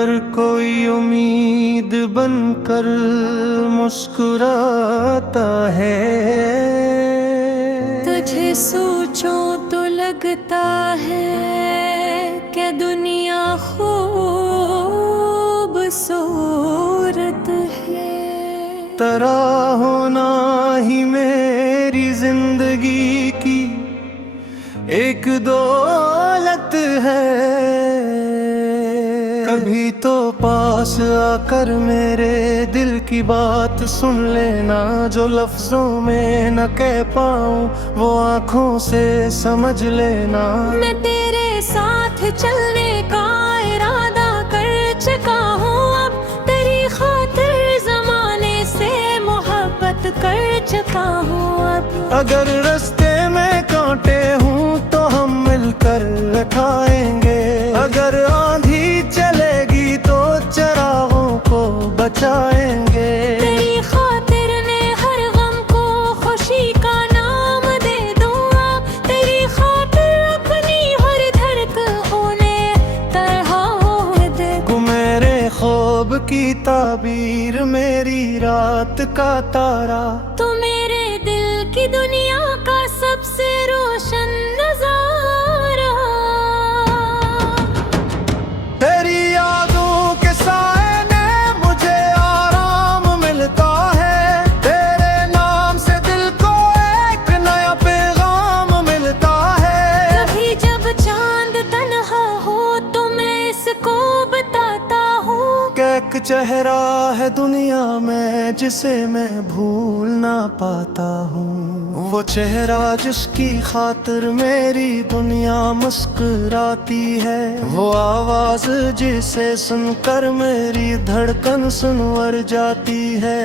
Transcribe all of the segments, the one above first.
अगर कोई उम्मीद बनकर मुस्कुराता है, तुझे सोचो तो लगता है कि दुनिया खूबसूरत है। तेरा होना ही मेरी जिंदगी की एक दौलत है। कभी तो पास आकर मेरे दिल की बात सुन लेना, जो लफ्जों में न कह पाऊं वो आँखों से समझ लेना। मैं तेरे साथ चलने का इरादा कर चुका हूँ, अब तेरी खातिर जमाने से मोहब्बत कर चुका हूँ। अब अगर रास्ते में कांटे हूँ तो हम मिलकर लखाएंगे, अगर आंधी चलेगी तो चरागों को बचाएंगे। तेरी खातिर ने हर गम को खुशी का नाम दे दूंगा, तेरी खातिर अपनी हर धड़कने तरह दे। मेरे ख्वाब की ताबीर, मेरी रात का तारा, तो मेरे दिल की दुनिया का सबसे रोशन नजारा। तेरी यादों के साए में मुझे आराम मिलता है, तेरे नाम से दिल को एक नया पैगाम मिलता है। कभी जब चांद तन्हा हो तो मैं इसको बताता हूँ कि एक चेहरा है दुनिया में जिसे मैं भूल ना पाता हूँ, वो चेहरा जिसकी खातिर मेरी दुनिया मुस्कुराती है, वो आवाज जिसे सुनकर मेरी धड़कन सुनवर जाती है।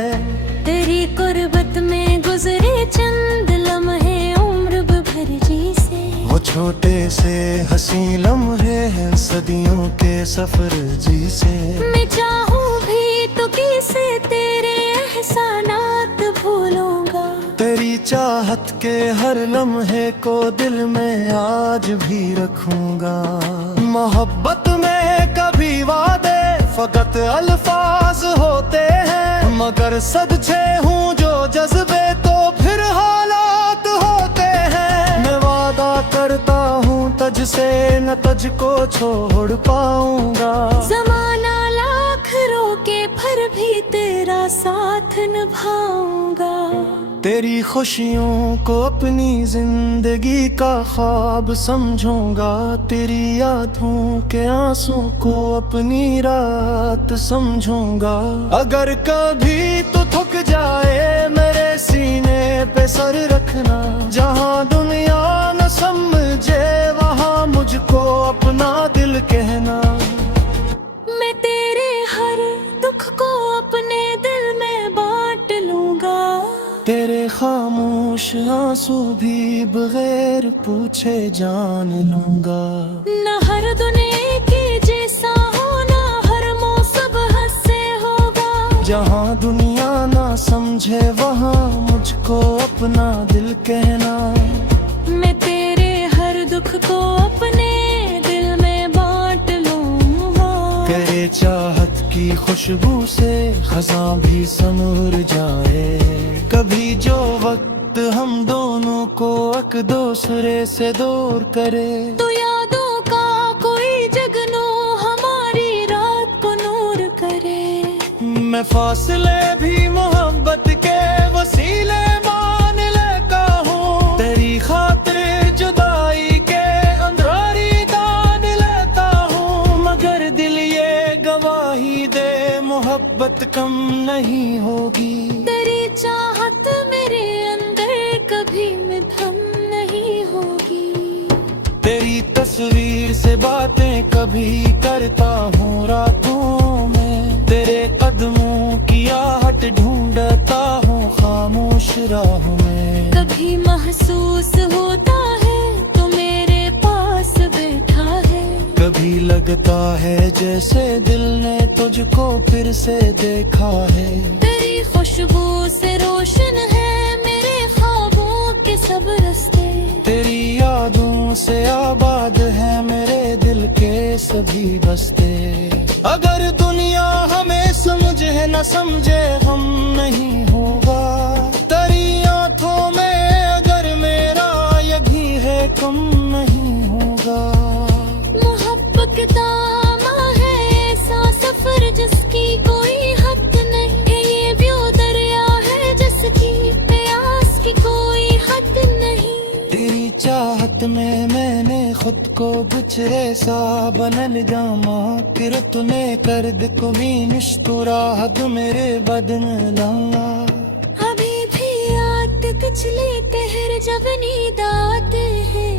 तेरी कुर्बत में गुजरे चंद लम्हे उम्र भर जी से, वो छोटे से हंसी लम्हे हैं सदियों के सफर जी से। मैं चाहूँ भी तो कैसे तेरे एहसानात भूलूंगा, तेरी चाहत के हर लम्हे को दिल में आज भी रखूंगा। मोहब्बत में कभी वादे फकत अल्फाज होते हैं, मगर सदचे हूँ जो जज्बे तो फिर हालात होते हैं। मैं वादा करता हूँ तुझसे न तुझको छोड़ पाऊंगा, ज़माना लाख रोके फिर भी तेरा साथ निभाऊंगा। तेरी खुशियों को अपनी जिंदगी का ख्वाब समझूंगा, तेरी यादों के आंसू को अपनी रात समझूंगा। अगर कभी तो थक जाए मेरे सीने पे सर रखना, जहां दुनिया न समझे वहां मुझको अपना दिल कहना। मैं तेरे हर दुख को अपने दिल में बांट लूंगा, तेरे खामोश आंसू भी बगैर पूछे जान लूंगा। न हर दुनिया के जैसा हो ना हर मौसम हंसे होगा, जहाँ दुनिया ना समझे वहाँ मुझको अपना दिल कहना। मैं तेरे हर दुख को अपने दिल में बांट लूंगा। तेरे चाहत की खुशबू से खज़ां भी संवर जाए, कभी जो वक्त हम दोनों को एक दूसरे से दूर करे, तो यादों का कोई जगनू हमारी रात को नूर करे। मैं फासले भी मोहब्बत के वसीले मान लेता हूँ, तेरी खातिर जुदाई के अंधारी दान लेता हूँ। मगर दिल ये गवाही दे मोहब्बत कम नहीं होगी, तेरी चाहत मेरे अंदर कभी मिधम नहीं होगी। तेरी तस्वीर से बातें कभी करता हूँ रातों में, तेरे कदमों की आहट ढूंढता हूँ खामोश राहों में। कभी महसूस होता है तो मेरे पास बैठा है, कभी लगता है जैसे दिल ने तुझको फिर से देखा है। तेरी खुशबू से रोशन है मेरे ख्वाबों के सब रास्ते, तेरी यादों से आबाद है मेरे दिल के सभी बस्ते। अगर दुनिया हमें समझे न समझे हम नहीं होगा। तेरी आंखों में अगर मेरा ये भी है कम नहीं होगा। मोहब्बत दामा है ऐसा सफर जिसकी कोई हद नहीं। ये भी वो दरिया है जिसकी प्यास की कोई हद नहीं। तेरी चाहत में मैंने खुद को बिछड़े सा बनल जामा। फिर तूने कर दे कोई मुस्कुराहट मेरे बदन लावा। अभी भी याद पिछले तेहर जब नींद आते हैं।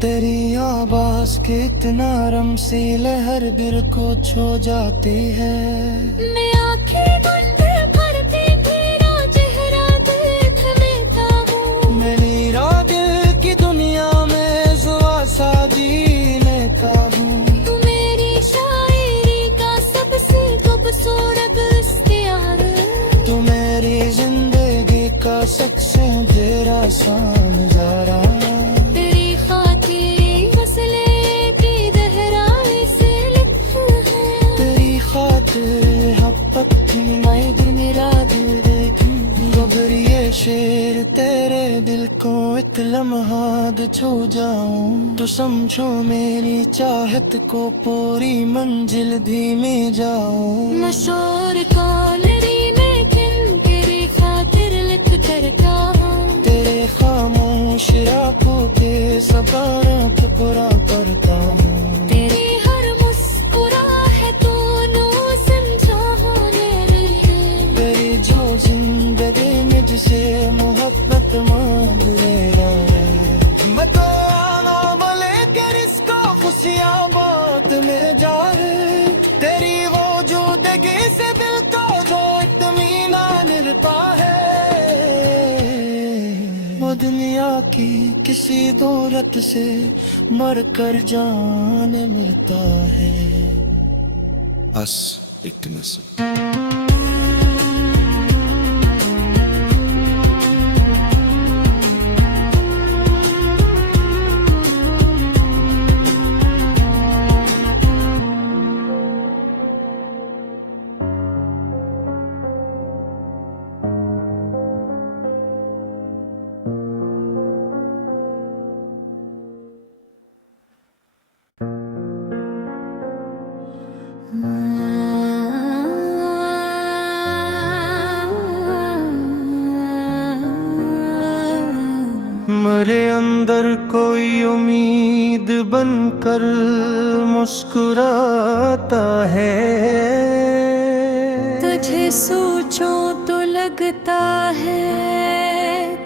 तेरी आवाज के इतना रम सी लहर बिर को छो जाती है। मैं आंखें बंद करते तेरा चेहरा देख लेता हूँ। मैं मेरा दिल की दुनिया में जुआ सा जीने का हूँ। तू मेरी शायरी का सबसे खूबसूरत इख्तियार। तू मेरी जिंदगी का सबसे अंधेरा सा नजारा। तेरी खातिर फसले की गहराई से लिखा है। तेरी खातिर हपक मैं दिल मेरा दिल देखूं। गबर ये शेर तेरे दिल को इत लम्हाद छू जाऊं। तो समझो मेरी चाहत को पूरी मंजिल धीमे जाऊं। मैं शोर कॉलरी लेकिन तेरी खातिर लिख करता हूँ। तेरे खामोश रातों के सबारों को पूरा करता हूँ। तेरी हर मुस्कुराहट दोनों समझो होने रही। तेरी जो जिंदगी में जिसे मोहब्बत मांग ले रहा है। मैं तो आना बोले के इसको खुशियाँ बात में जाए। तेरी वजूदगी से दिल को जो इत्मीनान मिलता है। वो दुनिया की किसी दौलत से मर कर जान मिलता है। बस इतना सा। मेरे अंदर कोई उम्मीद बनकर मुस्कुराता है। तुझे सोचो तो लगता है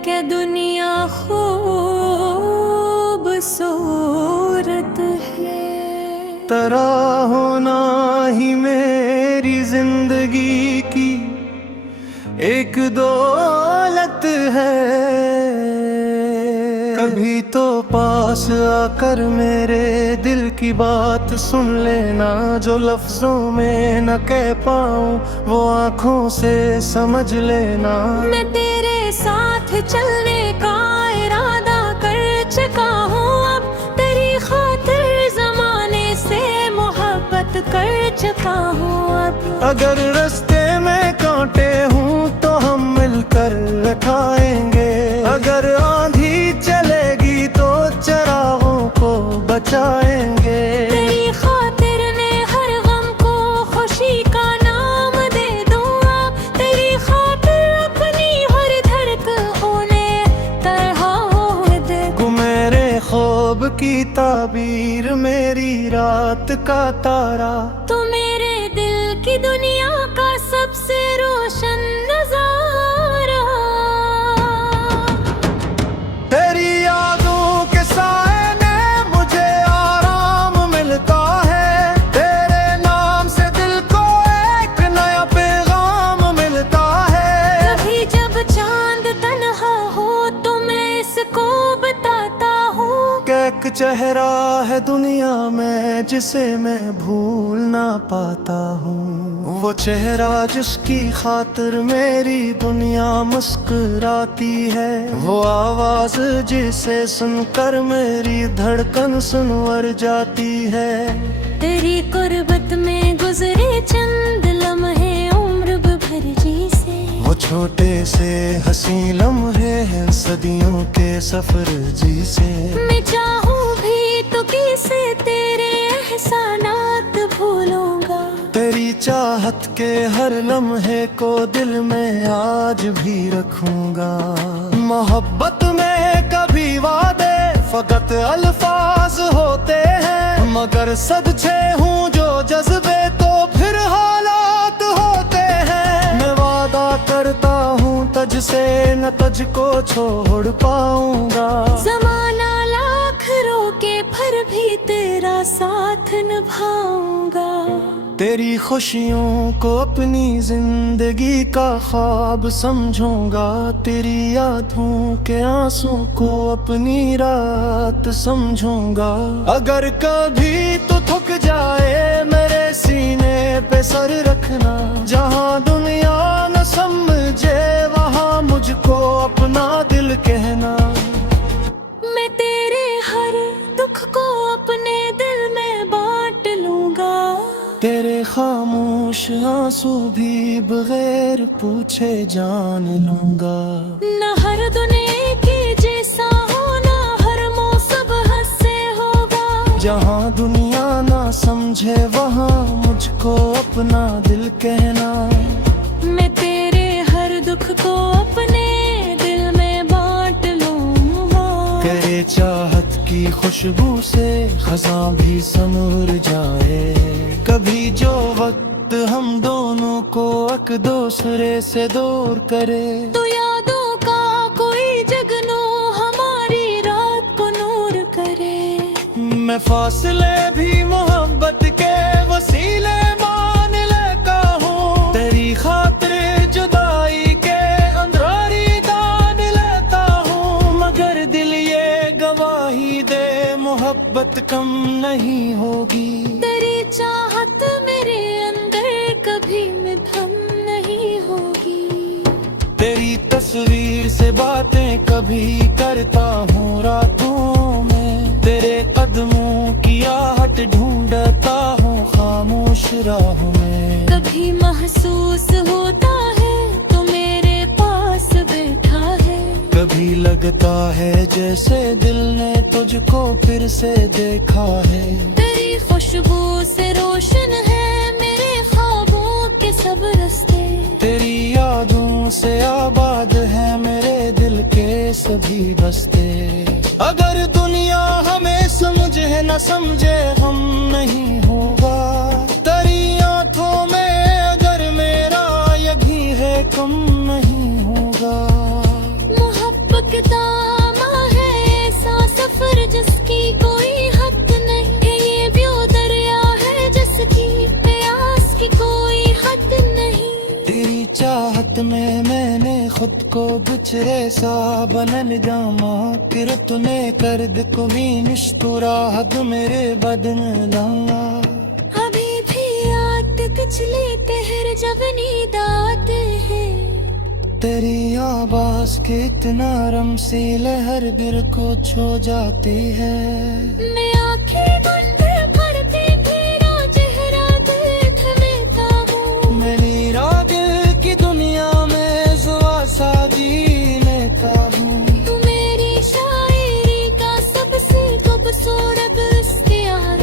कि दुनिया खूबसूरत है। तेरा होना ही मेरी जिंदगी की एक दौलत है। कभी तो पास आकर मेरे दिल की बात सुन लेना। जो लफ्जों में न कह पाऊं वो आंखों से समझ लेना। मैं तेरे साथ चलने का इरादा कर चुका हूँ। अब तेरी खातिर जमाने से मोहब्बत कर चुका हूँ। अब अगर रास्ते में कांटे हूँ तो हम मिलकर खाएंगे। अगर आंधी चलेगी तो चरागों को बचाएंगे। तेरी खातिर ने हर गम को खुशी का नाम दे दूंगा। तेरी खातिर अपनी हर धड़कन उन्हें तरह दे। मेरे ख्वाब की ताबीर मेरी रात का तारा। तू मेरे दिल की दुनिया का सबसे रोशन नजारा। तेरी यादों के साए में मुझे आराम मिलता है। तेरे नाम से दिल को एक नया पैगाम मिलता है। कभी जब चांद तन्हा हो तो मैं इसको बताता हूँ। एक चेहरा है दुनिया में जिसे मैं भूल ना पाता हूँ। वो चेहरा जिसकी खातिर मेरी दुनिया मुस्कुराती है। वो आवाज जिसे सुनकर मेरी धड़कन सुनवर जाती है। तेरी कुर्बत में गुजरे चंद लम्हे उम्र भर जी से। वो छोटे से हंसी लम्हे हैं सदियों के सफर जी से। मैं चाहूँ भी तो किसे तेरे एहसानात भूलूंगा। तेरी चाहत के हर लम्हे को दिल में आज भी रखूंगा। मोहब्बत में कभी वादे फकत अल्फाज होते हैं, मगर सदछे हूँ जो जज्बे तो फिर हालात होते हैं। मैं वादा करता हूँ तुझसे न तुझको छोड़ पाऊंगा। ज़माना लाख रोके फिर भी तेरा साथ निभाऊंगा। तेरी खुशियों को अपनी जिंदगी का ख्वाब समझूंगा। तेरी यादों के आंसू को अपनी रात समझूंगा। अगर कभी तो थक जाए मेरे सीने पे सर रखना। जहाँ दुनिया न समझे वहाँ मुझको अपना दिल कहना। मैं तेरे हर दुख को अपने दिल में बांट लूंगा। तेरे खामोश आंसू भी बगैर पूछे जान लूंगा। न हर दुनिया के जैसा होना हर मौसम हंसे होगा। जहाँ दुनिया ना समझे वहाँ मुझको अपना दिल कहना। मैं तेरे हर दुख को अपने दिल में बांट लूंगा। तेरे चाहत की खुशबू से खज़ां भी संवर जाए। कभी जो वक्त हम दोनों को एक दूसरे से दूर करे। तो यादों का कोई जगनू हमारी रात को नूर करे। मैं फासले भी मोहब्बत के वसीले मान लेता हूँ। तेरी खातिर जुदाई के अंदरारी दान लेता हूँ। मगर दिल ये गवाही दे मोहब्बत कम नहीं होगी। तेरी चाहत मेरे अंदर कभी मिथम नहीं होगी। तेरी तस्वीर से बातें कभी करता हूँ रातों में। तेरे कदमों की आहट ढूंढता हूँ खामोश राहों में। कभी महसूस होता है तो मेरे पास बैठा है। कभी लगता है जैसे दिल ने तुझको फिर से देखा है। तेरी खुशबू से रोशन है मेरे ख्वाबों के सब रास्ते। तेरी यादों से आबाद है मेरे दिल के सभी बस्ते। अगर दुनिया हमें समझे न समझे हम नहीं होगा। तेरी आंखों में अगर मेरा यही है कम नहीं होगा। मोहब्बत के दामा है ऐसा सफर जिसकी कोई हद नहीं। ये भी वो दरिया है जिसकी प्यास की कोई हद नहीं। तेरी चाहत में मैंने खुद को बिछड़े सा बनल जामा। फिर तूने कर दे कोई निष्ठुराहत मेरे बदन लाना। अभी भी आत पिछले तेहर जब नींद आते हैं। तेरी आवाज के इतना रम सी लहर दिल को छू जाती है। मैं आंखें बंद करके तेरा चेहरा देख लेता हूँ। मेरी रात की दुनिया में जुआ जीने का हूँ। तू मेरी शायरी का सबसे खूबसूरत इख्तियार।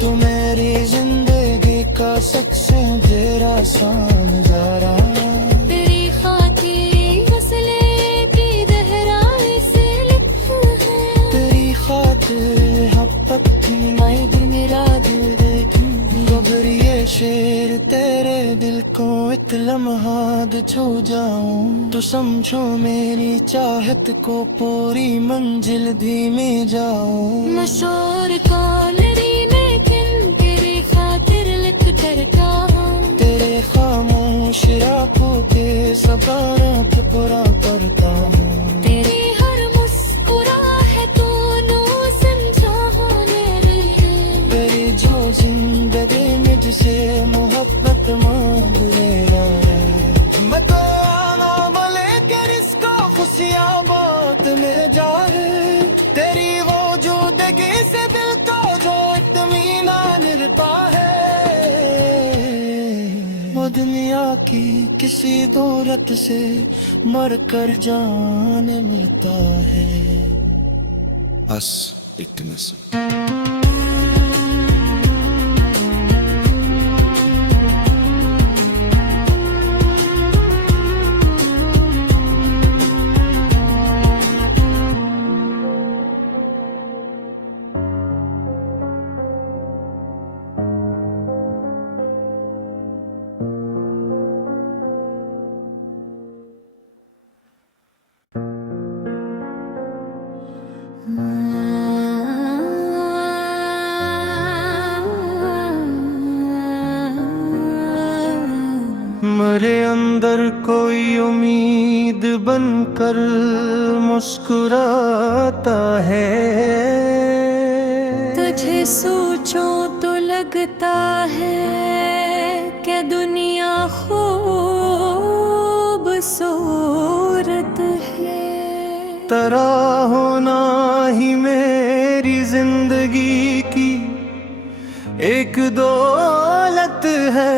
तू मेरी जिंदगी का सबसे अंधेरा सा नजारा। तेरी खातिर मसले की गहराई से लिप्त है। तेरी खातिर हब्बत थी मैं दिल मेरा दिल देखी। अगर ये शेर तेरे दिल को एक लम्हा छू जाऊं तो समझो मेरी चाहत को पूरी मंजिल धीमे जाऊं। मैं शोर कॉलरी लेकिन तेरी खातिर लिख करता हूँ। तेरे खामोश रातों के सबारों पे पूरा करता हूँ। तेरी हर मुस्कुराहट तो नो समझा होने रही है। तेरी जो जिंदगी में जिसे मोहब्बत मांग लेना है। मैं तो आना भले कर इसको खुशियाँ बात में जाए। तेरी वजूदगी से दिल को जो इत्मीनान मिलता है। किसी दौलत से मर कर जान मिलता है। बस इतना सा। मेरे अंदर कोई उम्मीद बनकर मुस्कुराता है। तुझे सोचो तो लगता है कि दुनिया खूबसूरत है। तेरा होना ही मेरी जिंदगी की एक दौलत है।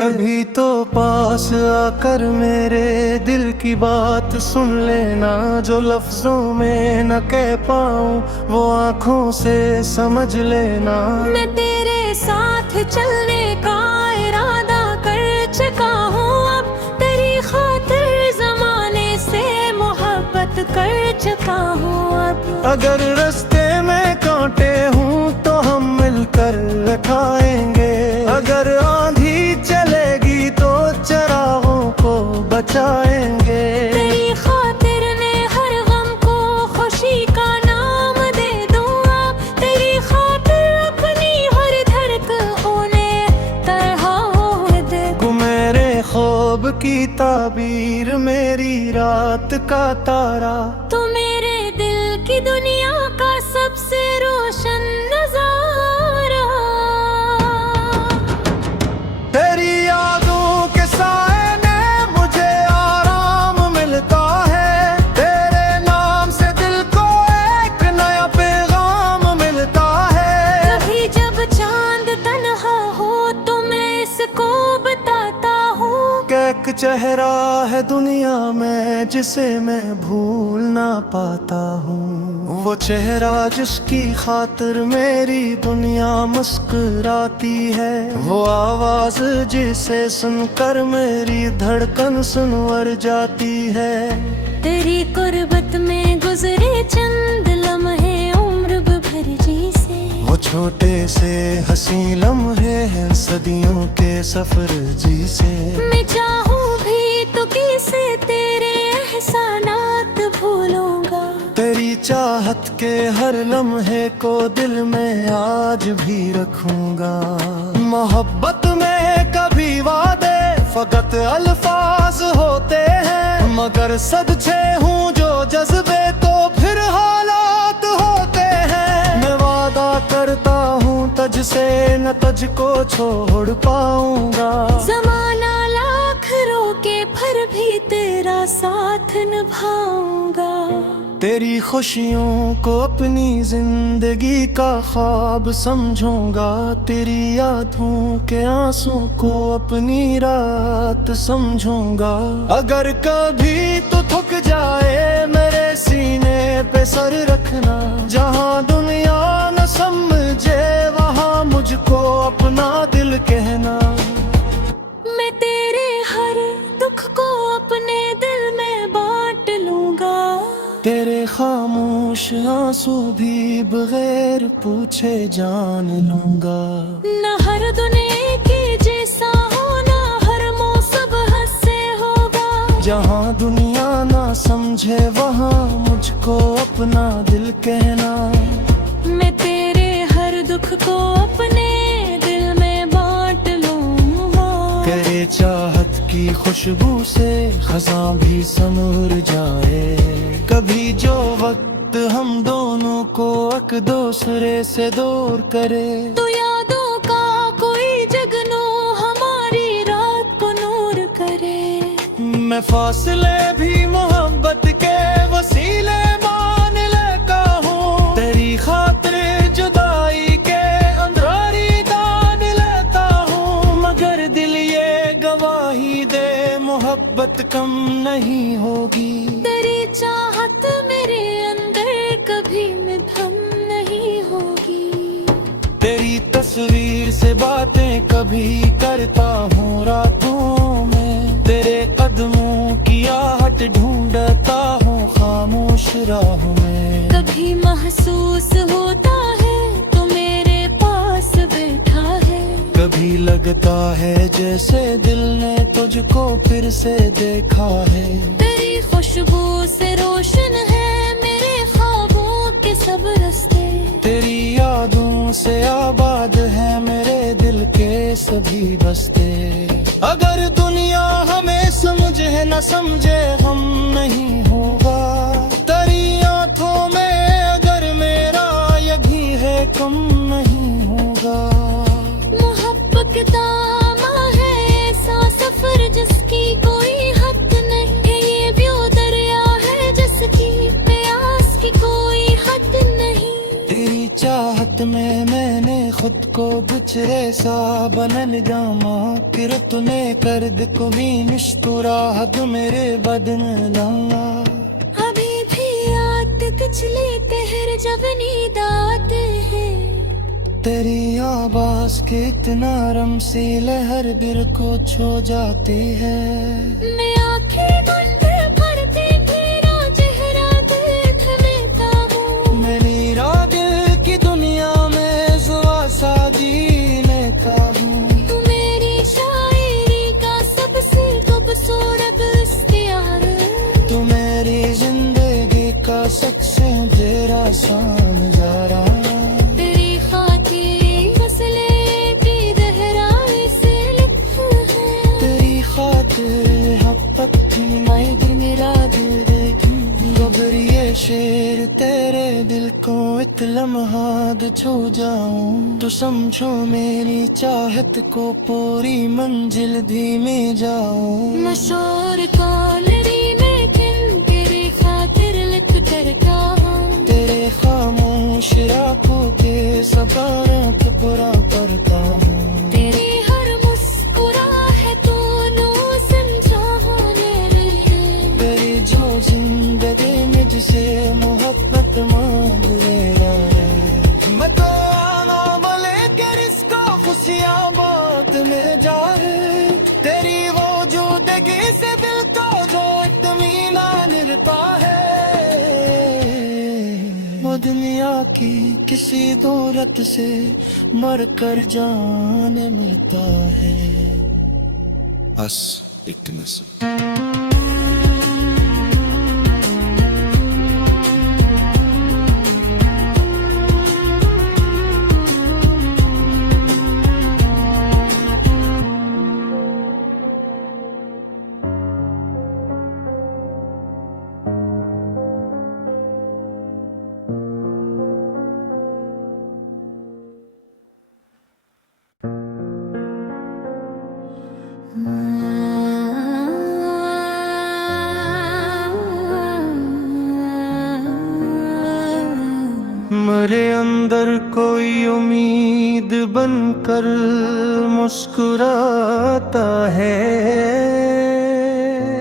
कभी तो पास आकर मेरे दिल की बात सुन लेना, जो लफ्जों में न कह पाऊं वो आंखों से समझ लेना। मैं तेरे साथ चलने का इरादा कर चुका हूँ, अब तेरी खातिर जमाने से मोहब्बत कर चुका हूँ। अब अगर रास्ते में कांटे हूँ तो हम मिलकर खाएंगे। अगर आंधी चलेगी तो चरागों को बचाएंगे। तेरी खातिर ने हर गम को खुशी का नाम दे दूंगा। तेरी खातिर अपनी हर धड़कनें तरह दे दूं। मेरे ख्वाब की ताबीर मेरी रात का तारा, तू मेरे दिल की दुनिया का सबसे रोशन नजारा। तेरी यादों के साए में मुझे आराम मिलता है। तेरे नाम से दिल को एक नया पैगाम मिलता है। कभी जब चांद तन्हा हो तो मैं इसको बताता हूँ कि एक चेहरा है दुनिया में जिसे मैं भूल ना पाता हूँ। वो चेहरा जिसकी खातिर मेरी दुनिया मुस्कुराती है। वो आवाज जिसे सुनकर मेरी धड़कन सुनवर जाती है। तेरी कुर्बत में गुजरे चंद लम्हे उम्र भर जी से। वो छोटे से हंसी लम्हे हैं सदियों के सफर जी से। मैं चाहूँ भी तो कैसे तेरे एहसानात भूलूंगा। तेरी चाहत के हर लम्हे को दिल में आज भी रखूंगा। मोहब्बत में कभी वादे फकत अल्फाज होते हैं, मगर सदछे हूँ जो जज्बे तो फिर हालात होते हैं। मैं वादा करता हूँ तुझसे न तुझको छोड़ पाऊंगा। जमाना लाख रोके फिर भी तेरा साथ निभाऊंगा। तेरी खुशियों को अपनी जिंदगी का ख्वाब समझूंगा। तेरी यादों के आंसू को अपनी रात समझूंगा। अगर कभी तो थक जाए मेरे सीने पे सर रखना। जहाँ दुनिया न समझे वहाँ मुझको अपना दिल कहना। मैं तेरे हर दुख को अपने दिल में बांट लूंगा। तेरे खामोश आंसू भी बगैर पूछे जान लूंगा। न हर दुनिया के जैसा हो, न हर मौसम हंसे होगा। जहाँ दुनिया ना समझे वहाँ मुझको अपना दिल कहना। मैं तेरे हर दुख को अपने दिल में बांट लूंगा। तेरे चाहत की खुशबू से खज़ां भी संवर जाए। कभी जो वक्त हम दोनों को एक दूसरे से दूर करे। तो यादों का कोई जगनू हमारी रात को नूर करे। मैं फासले भी मोहब्बत के वसीले मान लेता हूँ। तेरी खातिर जुदाई के अंधारी दान लेता हूँ। मगर दिल ये ही दे, मोहब्बत कम नहीं होगी। तेरी चाहत मेरे अंदर कभी मिथम नहीं होगी। तेरी तस्वीर से बातें कभी करता हूँ रातों में, तेरे कदमों की आहट ढूंढता हूँ खामोश राहों में। कभी महसूस होता है तो मेरे पास बैठा है, कभी लगता है जैसे दिल ने तुझको फिर से देखा है। तेरी खुशबू से रोशन है मेरे ख्वाबों के सब रास्ते, तेरी यादों से आबाद है मेरे दिल के सभी बस्ते। अगर दुनिया हमें समझे न समझे हम नहीं होगा, तेरी आंखों में अगर मेरा यही है कम नहीं होगा। मोहब्बत के दामा है ऐसा सफर जिसकी कोई हद नहीं है, ये भी वो दरिया है जिसकी प्यास की कोई हद नहीं। तेरी चाहत में मैंने खुद को गुजरे सा बनन जामा, फिर तूने कर दे कोई मुस्कुराहट मेरे बदन लाया। अभी भी याद पिछले तेहर जब नींद आते हैं, तेरी आवाज के इतना रम सी लहर दिल को छू जाती है। मैं आंखें बंद करके तेरा चेहरा देख लेता हूँ, मेरी रात की दुनिया में जुआ सादीने का हूँ। तू मेरी शायरी का सबसे खूबसूरत इख्तियार, तू मेरी जिंदगी का सबसे तेरा सा नजारा। तेरी खातिर मसले की गहराई से लिप्त है, तेरी खातिर हपक मैं दिल मेरा दिल देखूं, गबर ये शेर तेरे दिल को एक लम्हा छू जाऊं। तो समझो मेरी चाहत को पूरी मंजिल धीमे जाऊं। मैं शोर कॉलरी लेकिन तेरी खातिर लिख करता हूँ, तेरे खामोश रातों के सबारा पूरा करता हूँ। तेरी हर मुस्कुराहट दोनों समझा होने रही है, तेरी जो जिंदगी में जिसे मोहब्बत मांग लेना है। मैं तो आना भले कर इसका खुशियाँ बात में जाए, तेरी वजूदगी से दिल को जो इत्मीनान मिलता है, वो दुनिया की किसी दौलत से मर कर जान मिलता है। बस इतना सा। मेरे अंदर कोई उम्मीद बनकर मुस्कुराता है।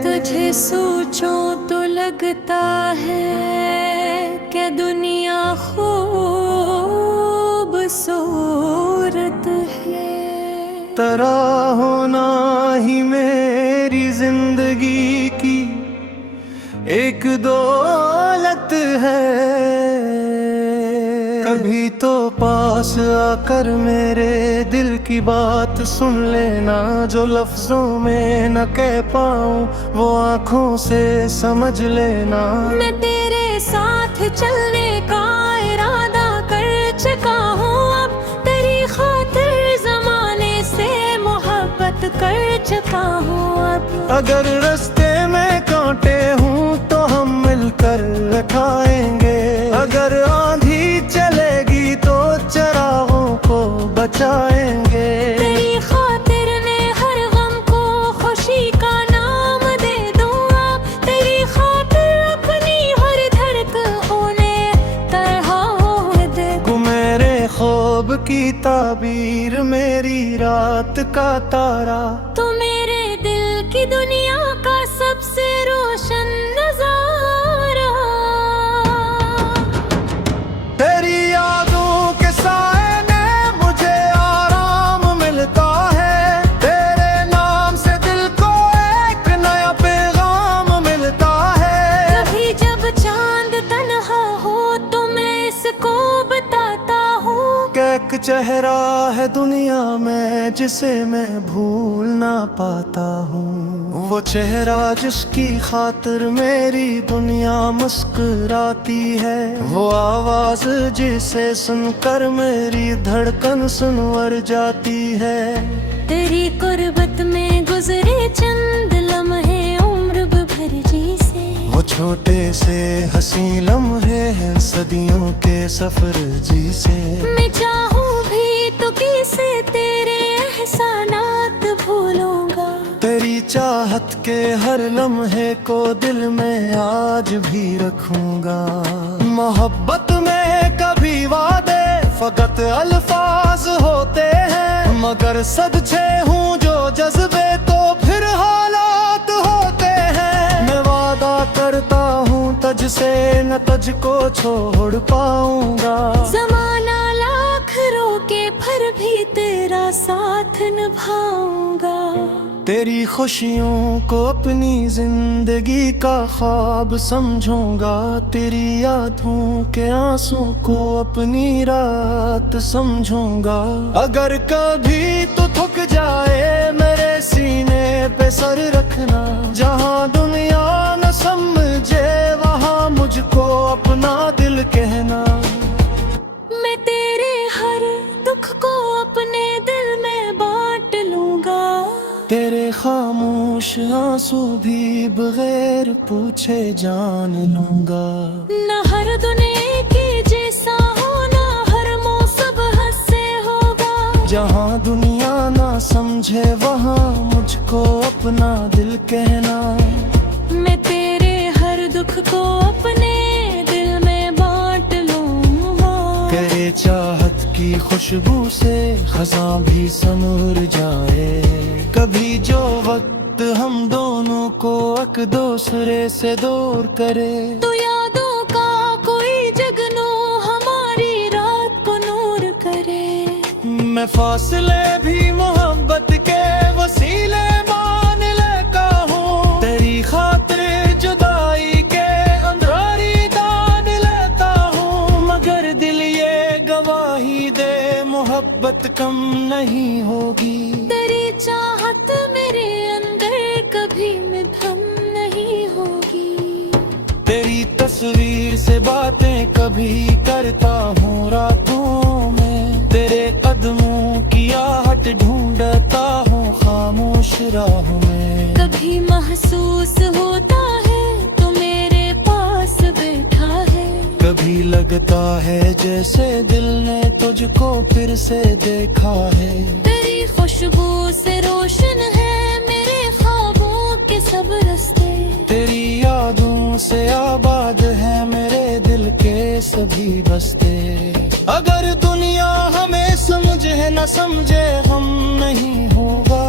तुझे सोचो तो लगता है कि दुनिया खूबसूरत है। तेरा होना ही मेरी जिंदगी की एक दौलत है। कभी तो पास आकर मेरे दिल की बात सुन लेना, जो लफ्जों में न कह पाऊं वो आँखों से समझ लेना। मैं तेरे साथ चलने का इरादा कर चुका हूँ, अब तेरी खातिर जमाने से मोहब्बत कर चुका हूँ। अब अगर रास्ते में कांटे हूँ तो हम मिलकर खाएंगे, अगर आंधी चलेगी तो चरागों को बचाएंगे। तेरी खातिर ने हर गम को खुशी का नाम दे दूंगा, तेरी खातिर अपनी हर धड़कने तरह दे। तू मेरे ख्वाब की ताबीर, मेरी रात का तारा, तू मेरे दिल कि दुनिया का सबसे रोशन नजारा। तेरी यादों के साए में मुझे आराम मिलता है, तेरे नाम से दिल को एक नया पैगाम मिलता है। कभी जब चांद तन्हा हो तो मैं इसको बताता हूँ कि एक चेहरा है दुनिया में जिसे मैं भूल ना पाता हूँ। वो चेहरा जिसकी खातिर मेरी दुनिया मुस्कुराती है, वो आवाज जिसे सुनकर मेरी धड़कन सुनवर जाती है। तेरी कुर्बत में गुजरे चंद लम्हे उम्र भर जी से, वो छोटे से हंसी लम्हे हैं सदियों के सफर जी से। मैं चाहूँ भी तो कैसे तेरे एहसानात भूलूंगा। तेरी चाहत के हर लम्हे को दिल में आज भी रखूंगा। मोहब्बत में कभी वादे फकत अल्फाज होते हैं, मगर सदचे हूँ जो जज्बे तो फिर हालात होते हैं। मैं वादा करता हूँ तुझ से न तुझको छोड़ पाऊंगा। ज़माना लाख रोके फिर भी तेरा साथ निभाऊंगा। तेरी खुशियों को अपनी जिंदगी का ख्वाब समझूंगा, तेरी यादों के आंसू को अपनी रात समझूंगा। अगर कभी तो थक जाए मेरे सीने पे सर रखना, जहां दुनिया न समझे वहां मुझको अपना दिल कहना। मैं तेरे हर दुख को अपने दिल में बांट लूंगा। तेरे खामोश आंसू भी बगैर पूछे जान लूंगा। न हर दुनिया के जैसा हो, न हर मौसम हंसे होगा। जहाँ दुनिया ना समझे वहाँ मुझको अपना दिल कहना। मैं तेरे हर दुख को अपने दिल में बांट लूंगा। तेरे चाहत की खुशबू से खज़ां भी संवर जाए। कभी जो वक्त हम दोनों को एक दूसरे से दूर करे, तो यादों का कोई जगनू हमारी रात को नूर करे। मैं फासले भी मोहब्बत के वसीले मान लेता हूँ। तेरी खातिर जुदाई के अंधारी दान लेता हूँ, मगर दिल ये गवाही दे मोहब्बत कम नहीं होगी। तेरी चाहत मेरे अंदर कभी मिधम नहीं होगी। तेरी तस्वीर से बातें कभी करता हूँ रातों में, तेरे कदमों की आहट ढूंढता हूँ खामोश राहों में। कभी महसूस होता है तो मेरे पास बैठा है, कभी लगता है जैसे दिल ने तुझको फिर से देखा है। तेरी खुशबू से रोशन है मेरे ख्वाबों के सब रास्ते। तेरी यादों से आबाद है मेरे दिल के सभी बस्ते। अगर दुनिया हमें समझे न समझे हम नहीं होगा।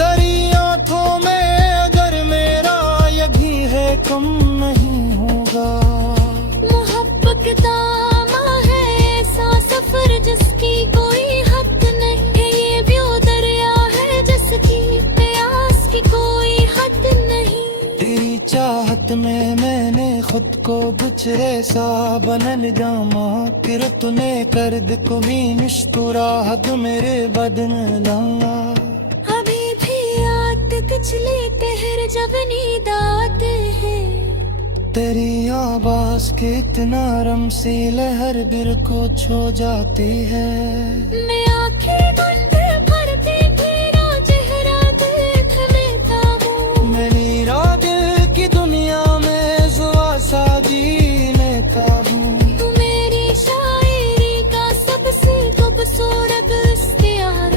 तेरी आंखों में अगर मेरा ये भी है कम नहीं होगा। मोहब्बत दामा है ऐसा सफर जिसकी कोई हद नहीं। ये भी वो दरिया है जिसकी प्यास की कोई हद नहीं। तेरी चाहत में मैंने खुद को बिछड़े सा बनल जामा, फिर तूने कर दे कोई मुस्कुराहट मेरे बदन लाया। अभी भी याद पिछले तेहर जब नींद आते हैं। तेरी आवाज के इतना रम सी लहर दिल को छू जाती है। मैं आंखें बंद करके तेरा चेहरा देख लेता हूँ। मेरी रात की दुनिया में जुआ सा जीने का हूँ। तू मेरी शायरी का सबसे खूबसूरत इख्तियार।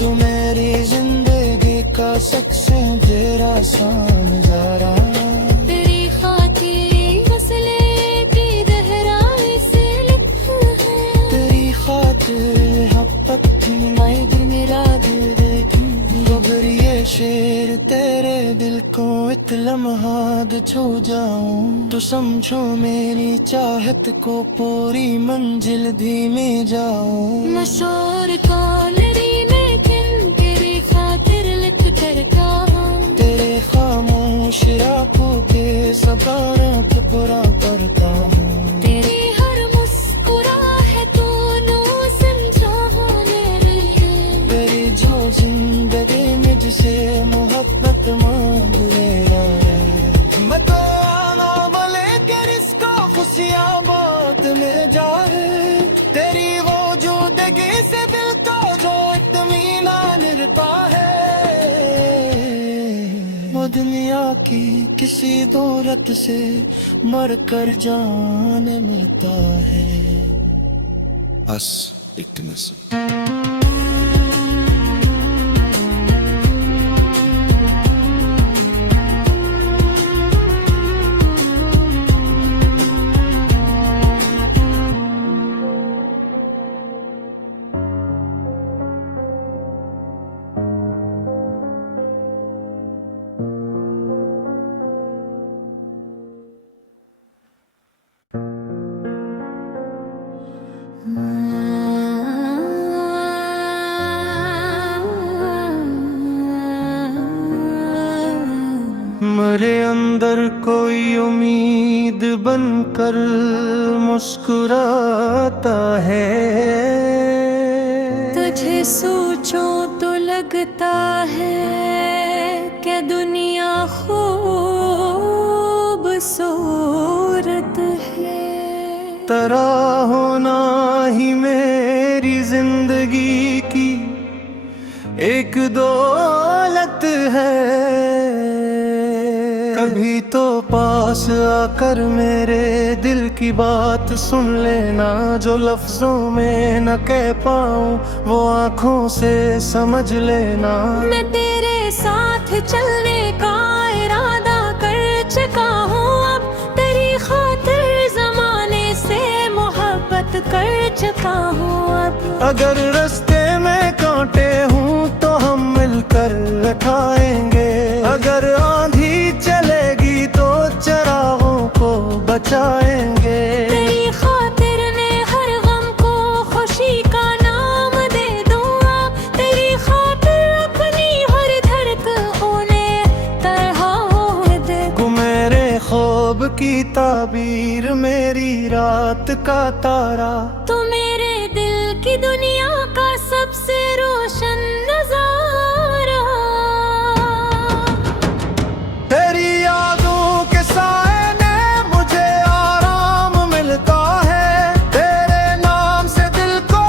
तू मेरी जिंदगी का सबसे गहरा सा नजारा। तेरी खातिर मसले की गहराई से लिखा है। तेरी खातिर मोहब्बत मैं दिल मेरा दिल देखी, गबरिए शेर तेरे दिल को इत लम्हा छू जाऊं तो समझो मेरी चाहत को पूरी मंजिल धीमे जाऊं। मैं शोर कॉलरी लेकिन तेरी खातिर लिख कर गाऊं। तेरे खामोश रातों के सबारों को पूरा करता हूँ। तेरी हर मुस्कुराहट दोनों समझो होने रही। तेरी जो जिंदगी में जिसे मोहब्बत मांग ले रहा है। मैं तो आना मले के इसको खुशियाँ बात में जाए। तेरी वो जुदगी से दिल को जो इत्मीनान रहता है। वो दुनिया की किसी दौलत से मर कर जान मिलता है। Us Dictinism. मेरे अंदर कोई उम्मीद बनकर मुस्कुराता है। तुझे सोचो तो लगता है कि दुनिया खूबसूरत है। तेरा होना ही मेरी जिंदगी की एक दौलत है। कभी तो पास आकर मेरे दिल की बात सुन लेना। जो लफ्जों में न कह पाऊं वो आंखों से समझ लेना। मैं तेरे साथ चलने का इरादा कर चुका हूँ। अब तेरी खातिर जमाने से मोहब्बत कर चुका हूँ। अब अगर रास्ते में कांटे हूँ तो हम मिलकर उठाएंगे। अगर आंधी चलेगी तो चरागों को बचाएंगे। तेरी खातिर ने हर गम को खुशी का नाम दे दूंगा। तेरी खातिर अपनी हर धड़कने तरह दे दूं। मेरे ख्वाब की ताबीर मेरी रात का तारा। तू मेरे दिल की दुनिया का सबसे रोशन नजारा। तेरी यादों के साए में मुझे आराम मिलता है। तेरे नाम से दिल को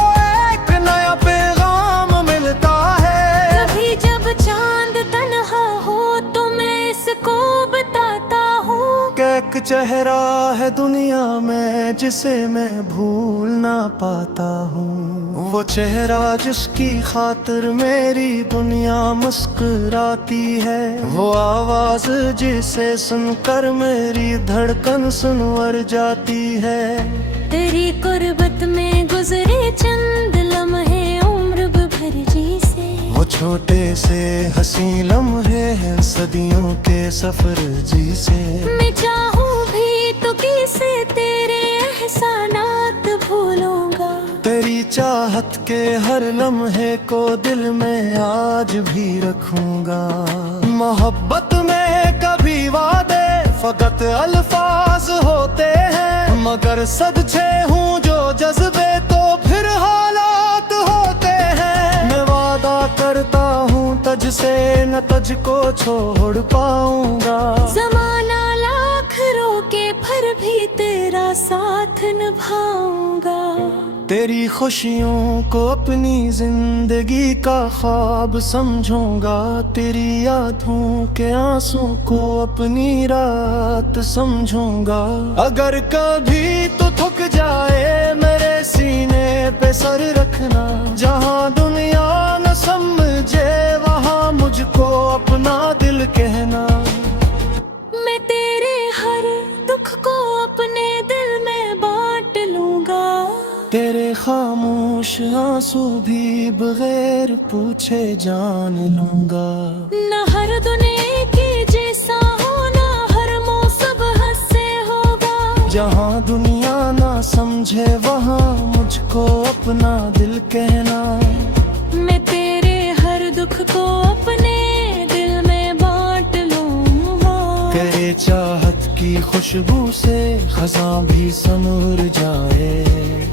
एक नया पैगाम मिलता है। कभी जब चांद तन्हा हो तो मैं इसको बताता हूँ कि एक चेहरा है दुनिया में जिसे मैं भूल ना पाता हूँ। वो चेहरा जिसकी खातिर मेरी दुनिया मुस्कुराती है। वो आवाज जिसे सुनकर मेरी धड़कन सुनवर जाती है। तेरी कुर्बत में गुजरे चंद लम्हे उम्र भर जी से। वो छोटे से हंसी लम्हे हैं सदियों के सफर जी से। मैं चाहूँ भी तो कैसे तेरे एहसानात भूलूंगा। तेरी चाहत के हर लम्हे को दिल में आज भी रखूंगा। मोहब्बत में कभी वादे फकत अल्फाज होते हैं। मगर सदछे हूँ जो जज्बे तो फिर हालात होते हैं। मैं वादा करता हूँ तुझसे न तुझको छोड़ पाऊंगा। जमाना लाख रोके फिर भी तेरा साथ निभाऊंगा। तेरी खुशियों को अपनी जिंदगी का ख्वाब समझूंगा। तेरी यादों के आंसू को अपनी रात समझूंगा। अगर कभी तो थक जाए मेरे सीने पे सर रखना। जहाँ दुनिया न समझे वहाँ मुझको अपना दिल कहना। मैं तेरे हर दुख को अपने दिल में बांट लूंगा। तेरे खामोश आंसू भी बगैर पूछे जान लूंगा। न हर दुनिया के जैसा होना, हर मौसम हंसे होगा। जहाँ दुनिया ना समझे वहाँ मुझको अपना दिल कहना। मैं तेरे हर दुख को अपने दिल में बांट लूंगा। तेरे चाहत की खुशबू से खज़ां भी संवर जाए।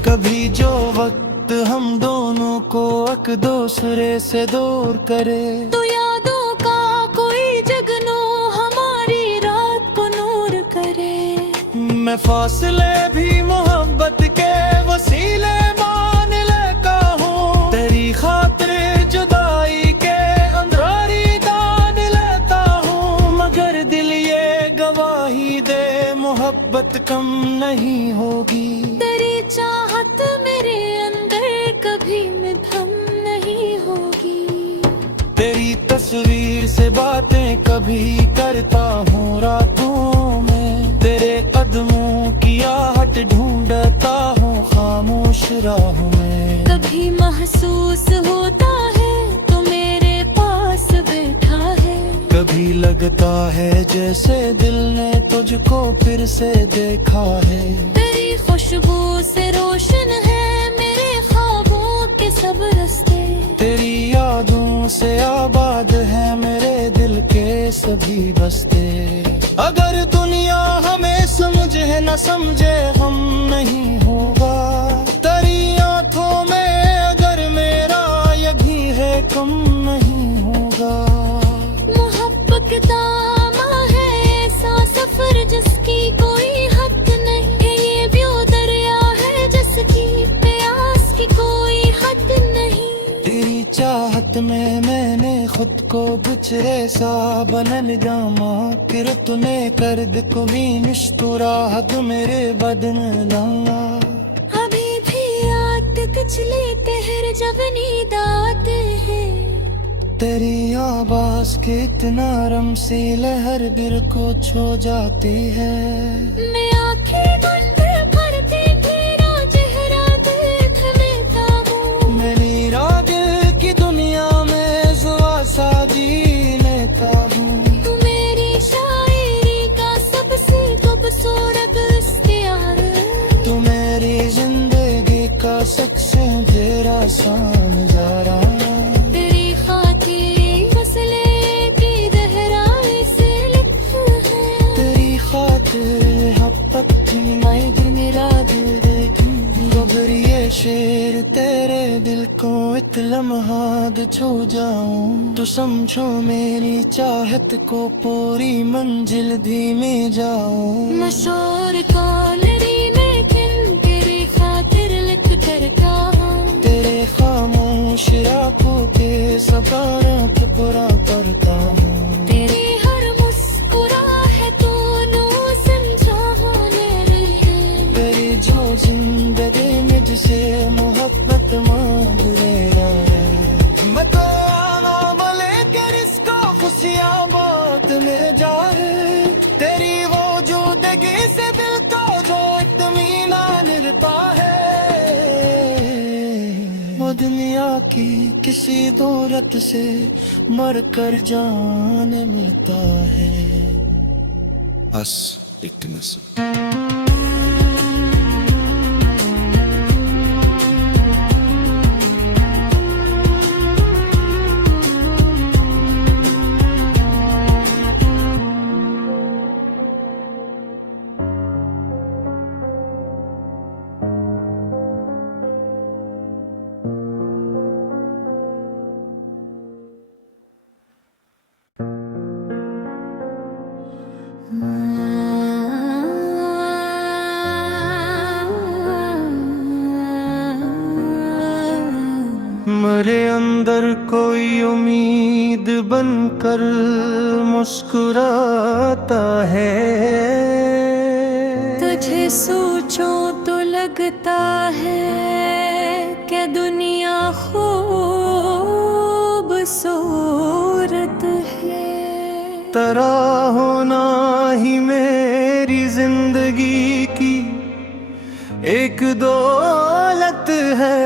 कभी जो वक्त हम दोनों को एक दूसरे से दूर करे, तो यादों का कोई जगनू हमारी रात को नूर करे। मैं फासले भी मोहब्बत के वसीले मान लेता हूँ। तेरी खातिर जुदाई के अंधारी दान लेता हूँ। मगर दिल ये गवाही दे मोहब्बत कम नहीं होगी। तेरी चाहत मेरे अंदर कभी मिथम नहीं होगी। तेरी तस्वीर से बातें कभी करता हूँ रातों में। तेरे कदमों की आहट ढूंढता हूँ खामोश राहों में। कभी महसूस होता है तो मेरे पास बैठा है। कभी लगता है जैसे दिल ने तुझको फिर से देखा है। तेरी खुशबू से रोशन है मेरे ख्वाबों के सब रास्ते। तेरी यादों से आबाद है मेरे दिल के सभी बस्ते। अगर दुनिया हमें समझे न समझे गम नहीं होगा। तेरी आंखों में अगर मेरा ये भी है कम नहीं होगा। मोहब्बत का दामा है ऐसा सफर जिसकी कोई हद नहीं है। ये भी वो दरिया है जिसकी प्यास की कोई हद नहीं। तेरी चाहत में मैंने खुद को बिछड़े सा बनल जामा। फिर तूने कर दे कोई निष्ठुराहत मेरे बदन लांगा। अभी भी याद पिछले तेहर जब नींद आते हैं। तेरी आवाज के इतना रम सी लहर दिल को छू जाती है। मैं आंखें बंद करके तेरा चेहरा देख लेता हूँ। मेरी रात की दुनिया में जुआ सा जी लेता हूँ। तू मेरी शायरी का सबसे खूबसूरत इख्तियार। तू मेरी जिंदगी का सबसे गहरा सा नजारा। तेरी खातिर मसले की गहराई से लिखा है। तेरी खातिर हपत्ती मैं दिल मेरा दिल देखी। अगर ये शेर तेरे दिल को इत लम्हात छू जाऊं तो समझो मेरी चाहत को पूरी मंजिल धीमे जाऊं। मैं शोर कॉलरी लेकिन तेरी खातिर लिख कर कहा। तेरे खामोश रातों के सबारा के पूरा करता हूँ। तेरी हर मुस्कुराहट दोनों समझा होने रही है। तेरी जो जिंदगी में जिसे मोहब्बत मांग ले रहा है। मैं तो आना वाले कर इसको खुशियाँ बात में जाए। तेरी वो जुदगी से दिल को जो इत्मीनान मिलता है। वो दुनिया की किसी दौलत से मर कर जान मिलता है। बस इतना सा। मेरे अंदर कोई उम्मीद बनकर मुस्कुराता है। तुझे सोचो तो लगता है कि दुनिया खूबसूरत है। तेरा होना ही मेरी जिंदगी की एक दौलत है।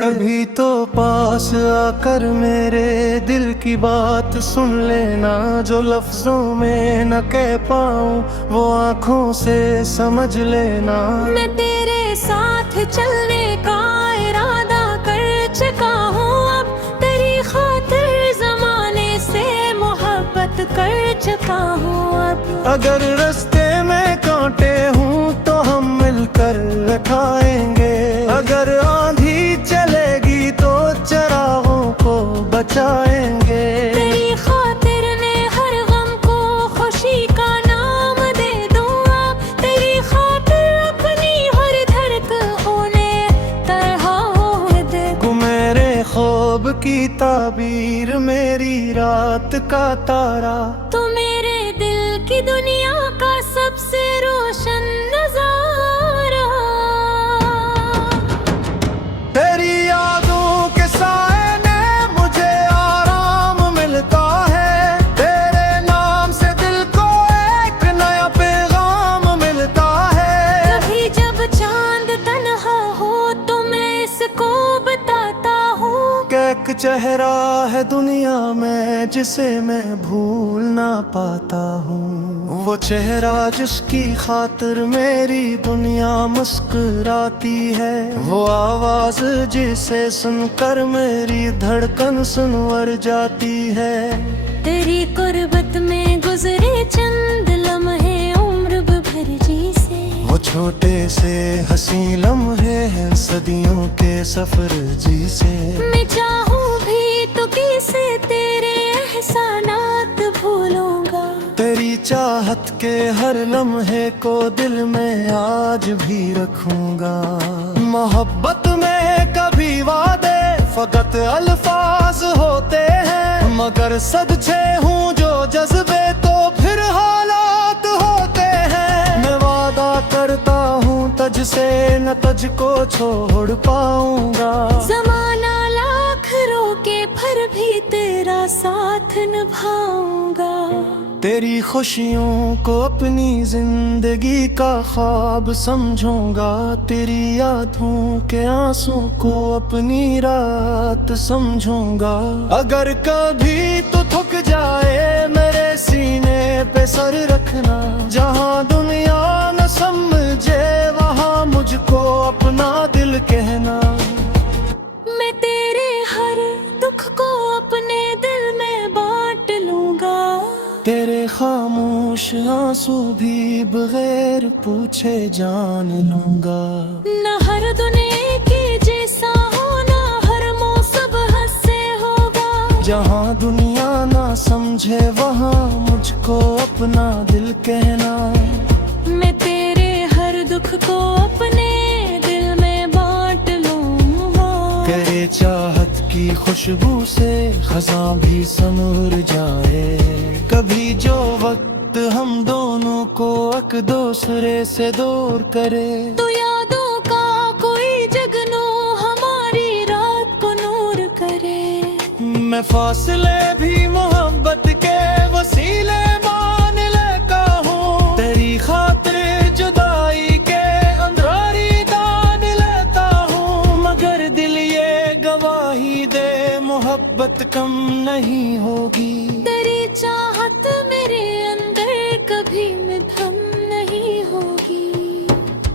कभी तो पास आकर मेरे दिल की बात सुन लेना, जो लफ्जों में न कह पाऊं वो आंखों से समझ लेना। मैं तेरे साथ चलने का इरादा कर चुका हूँ, अब तेरी खातिर जमाने से मोहब्बत कर चुका हूँ। अब अगर रास्ते में कांटे हूँ तो हम मिलकर खाएंगे, अगर आंधी चलेगी तो चरागों को बचाएंगे। तेरी खातिर ने हर गम को खुशी का नाम दे दूंगा, तेरी खातिर अपनी हर धड़कनों ने तरह दे दूं। मेरे ख्वाब की ताबीर मेरी रात का तारा, तू मेरे दिल की दुनिया का सबसे रोशन नजारा। तेरी यादों के साए में मुझे आराम मिलता है, तेरे नाम से दिल को एक नया पैगाम मिलता है। कभी जब चांद तन्हा हो तो मैं इसको बताता हूँ, एक चेहरा है दुनिया में जिसे मैं भूल ना पाता हूँ। वो चेहरा जिसकी खातिर मेरी दुनिया मुस्कुराती है, वो आवाज जिसे सुनकर मेरी धड़कन सुनवर जाती है। तेरी कुर्बत में गुजरे चंद लम्हे उम्र भर जी से, वो छोटे से हंसी लम्हे हैं सदियों के सफर जी से। मैं चाहूँ भी तो कैसे तेरे एहसानात भूलूंगा, तेरी चाहत के हर लम्हे को दिल में आज भी रखूंगा। मोहब्बत में कभी वादे फकत अल्फाज होते हैं, मगर सदछे हूँ जो जज्बे तो फिर हालात होते हैं। मैं वादा करता हूँ तुझ से न तुझको छोड़ पाऊंगा, जमाना लाख रोके फिर भी तेरा साथ निभाऊंगा। तेरी खुशियों को अपनी जिंदगी का ख्वाब समझूंगा, तेरी यादों के आंसू को अपनी रात समझूंगा। अगर कभी तो थक जाए मेरे सीने पे सर रखना, जहां दुनिया न समझे वहां मुझको अपना दिल कहना। मैं तेरे हर दुख को अपने दिल में बांट लूंगा, तेरे खामोश आंसू भी बगैर पूछे जान लूंगा। न हर दुनिया के जैसा होना हर मौसम हंसे होगा, जहाँ दुनिया ना समझे वहाँ मुझको अपना दिल कहना। मैं तेरे हर दुख को अपने दिल में बांट लूंगा, तेरे चाहत की खुशबू से खज़ां भी संवर जाए। कभी जो वक्त हम दोनों को एक दूसरे से दूर करे, तो यादों का कोई जगनू हमारी रात को नूर करे। मैं फासले भी मोहब्बत के वसीले मान लेता हूँ, तेरी खातिर जुदाई के अंधारी दान लेता हूँ। मगर दिल ये गवाही दे मोहब्बत कम नहीं होगी, तेरी चाहत मेरे अंदर कभी मिधम नहीं होगी।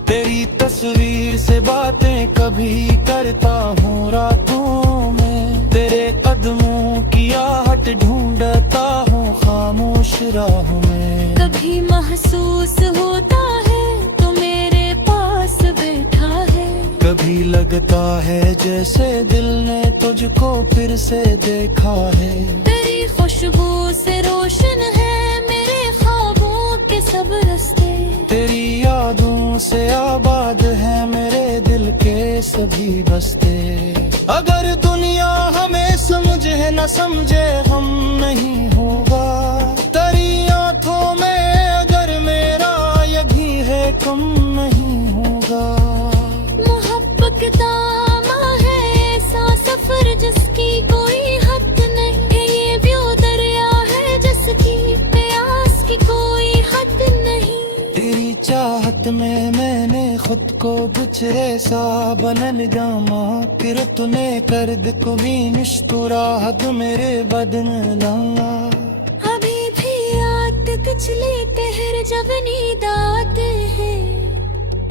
तेरी तस्वीर से बातें कभी करता हूँ रातों में, तेरे कदमों की आहट ढूंढता हूँ खामोश राहों में। कभी महसूस होता है तो मेरे पास बैठा है, कभी लगता है जैसे दिल ने तुझको फिर से देखा है। तेरी खुशबू से रोशन है मेरे ख्वाबों के सब रास्ते, तेरी यादों से आबाद है मेरे दिल के सभी बस्ते। अगर दुनिया हमें समझे न समझे हम नहीं होगा, तेरी आंखों में अगर मेरा ये भी है कम नहीं होगा। मोहब्बत दामा है ऐसा सफर जिसकी कोई हद नहीं, ये भी वो दरिया है जिसकी प्यास की कोई हद नहीं। तेरी चाहत में मैं खुद को गुचरे सा बनन जामा फिर तूने कर दे कोई मुस्कुराहट मेरे बदन लावा अभी भी याद पिछले तेहर जब नींद आते हैं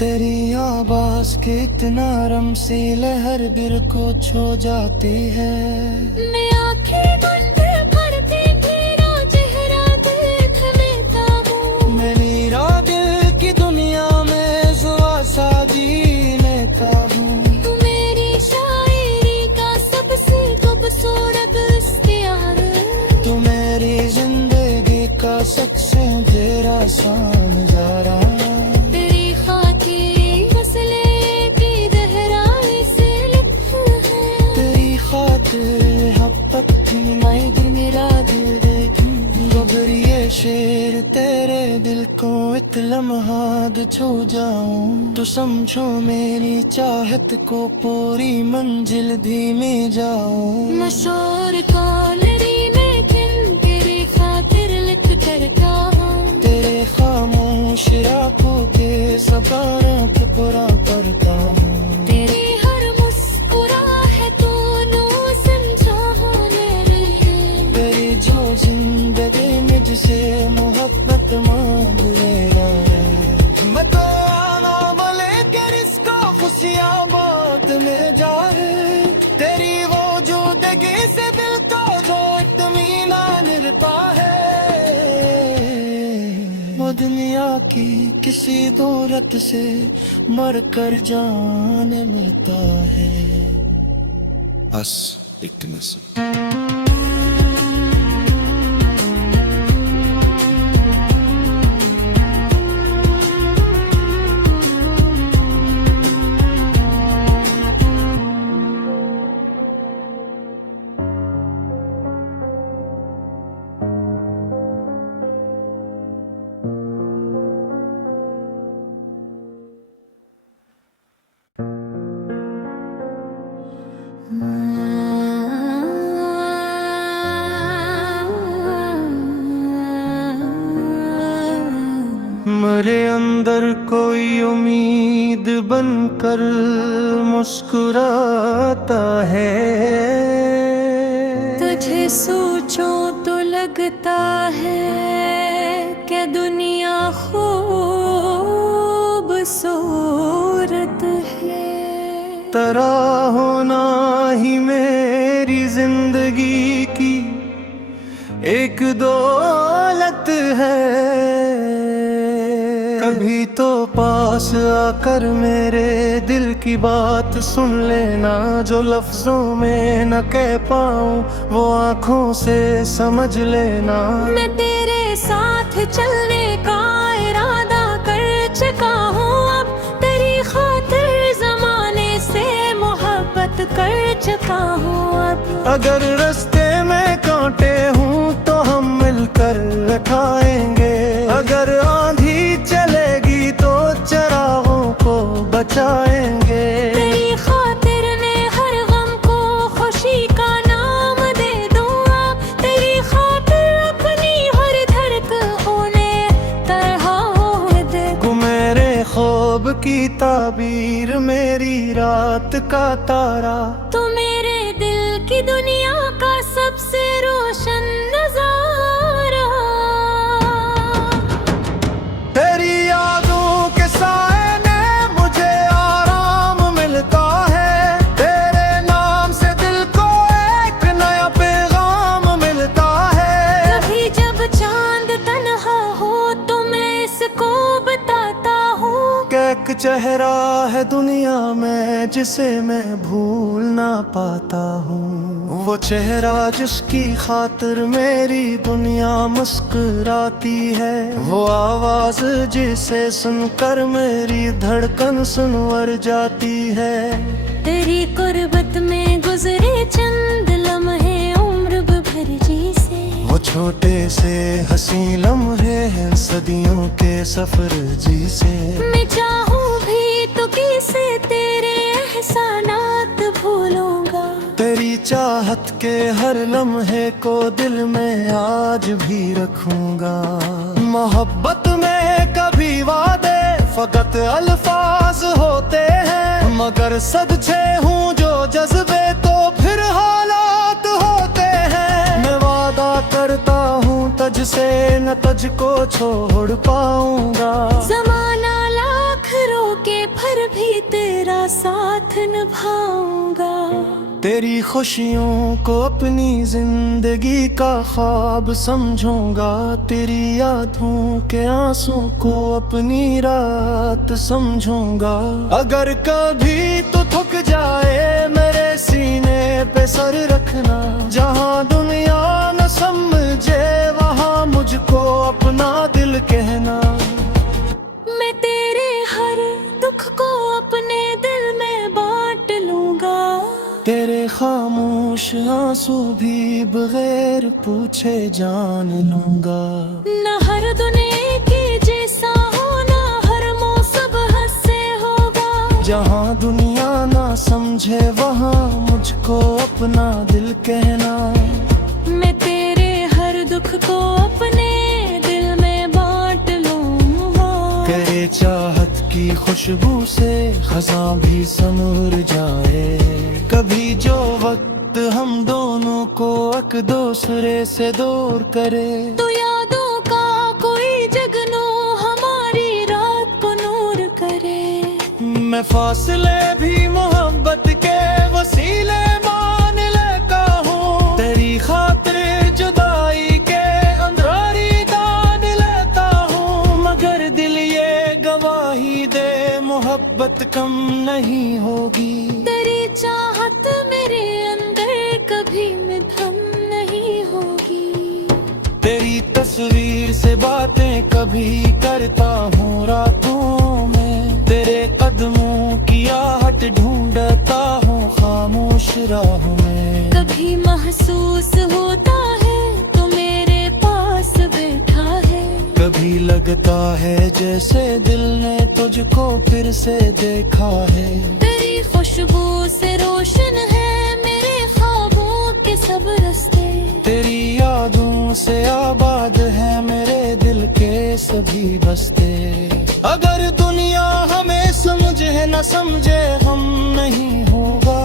तेरी आवाज के इतना रम सी लहर बिर को छो जाती है मैं आंखें बंद करके तेरा चेहरा देख लेता हूँ मेरा दिल की दुनिया में जुआ जीने का हूँ तू मेरी शायरी का सबसे खूबसूरत इख्तियार तू मेरी जिंदगी का सबसे गहरा सा नजारा तेरी खातिर फसले की गहराई से लिखा है तेरी खातिर हब्बत थी मैं दिल मेरा दिल देखूं गबर ये शेर तेरे दिल को इत लम्हात छू जाऊं तो समझो मेरी चाहत को पूरी मंजिल धीमे जाऊं मैं शोर कॉलरी लेकिन तेरी खातिर लिख करता हूँ तेरे खामोश रातों के सबारों पे पूरा करता हूँ तेरी हर मुस्कुराहट दोनों समझो होने रही तेरी जो जिंदगी में जिसे मोहब्बत मांग लेना है मैं तो आना बोले कर इसका खुशियाँ बात में जाए तेरी वो जुदगी से दिल को जो इत्मीनान मिलता है वो दुनिया की किसी दौलत से मर कर जान मिलता है बस इतना सा मेरे अंदर कोई उम्मीद बनकर मुस्कुराता है तुझे सोचो तो लगता है कि दुनिया खूबसूरत है तेरा होना ही मेरी जिंदगी की एक दौलत है कभी तो पास आकर मेरे दिल की बात सुन लेना जो लफ्जों में न कह पाऊं वो आंखों से समझ लेना मैं तेरे साथ चलने का इरादा कर चुका हूँ अब तेरी खातिर जमाने से मोहब्बत कर चुका हूँ अब अगर रास्ते में कांटे हूँ तो हम मिलकर खाएंगे अगर आंधी चलेगी तो चरागों को बचाएंगे तेरी खातिर ने हर गम को खुशी का नाम दे दूंगा तेरी खातिर अपनी हर धड़कने तरह दे मेरे ख्वाब की ताबीर मेरी रात का तारा तू मेरे दिल की दुनिया का सबसे रोशन नजारा तेरी यादों के साए में मुझे आराम मिलता है तेरे नाम से दिल को एक नया पैगाम मिलता है कभी जब चांद तन्हा हो तो मैं इसको बताता हूँ कि एक चेहरा है दुनिया में जिसे मैं भूल ना पाता हूँ वो चेहरा जिसकी खातिर मेरी दुनिया मुस्कुराती है वो आवाज जिसे सुनकर मेरी धड़कन सुनवर जाती है तेरी कुर्बत में गुजरे चंद लम्हे उम्र भर जी से वो छोटे से हंसी लम्हे हैं सदियों के सफर जी से मैं चाहूँ भी तो कैसे तेरे एहसानात भूलूंगा तेरी चाहत के हर लम्हे को दिल में आज भी रखूंगा मोहब्बत में कभी वादे फकत अल्फाज होते हैं, मगर सदछे हूँ जो जज्बे तो फिर हालात होते हैं। मैं वादा करता हूँ तुझसे न तुझको छोड़ पाऊंगा। ज़माना लाख रोके फिर भी तेरा साथ निभाऊंगा। तेरी खुशियों को अपनी जिंदगी का ख्वाब समझूंगा। तेरी यादों के आंसू को अपनी रात समझूंगा। अगर कभी तो थक जाए मेरे सीने पे सर रखना। जहाँ दुनिया न समझे वहाँ मुझको अपना दिल कहना। मैं तेरे हर दुख को अपने दिल में बांट लूंगा। तेरे खामोश आंसू भी बगैर पूछे जान लूंगा। न हर दुनिया के जैसा होना, हर मौसम हंसे होगा। जहाँ दुनिया ना समझे वहाँ मुझको अपना दिल कहना। मैं तेरे हर दुख को अपने दिल में बांट लूंगा। तेरे चाहत की खुशबू से खज़ां भी संवर जाए। कभी जो वक्त हम दोनों को एक दूसरे से दूर करे। तो यादों का कोई जगनू हमारी रात को नूर करे। मैं फासले भी मोहब्बत के वसीले मान लेता हूँ। तेरी खातिर जुदाई के अंधारी दान लेता हूँ। मगर दिल ये गवाही दे मोहब्बत कम नहीं होगी। तेरी चाहत मेरे अंदर कभी मिधम नहीं होगी। तेरी तस्वीर से बातें कभी करता हूँ रातों में। तेरे कदमों की आहट ढूंढता हूँ खामोश राह में। कभी महसूस होता है तो मेरे पास बैठा है। कभी लगता है जैसे दिल ने तुझको फिर से देखा है। तेरी खुशबू से रोशन है मेरे ख्वाबों के सब रास्ते। तेरी यादों से आबाद है मेरे दिल के सभी बस्ते। अगर दुनिया हमें समझे न समझे हम नहीं होगा।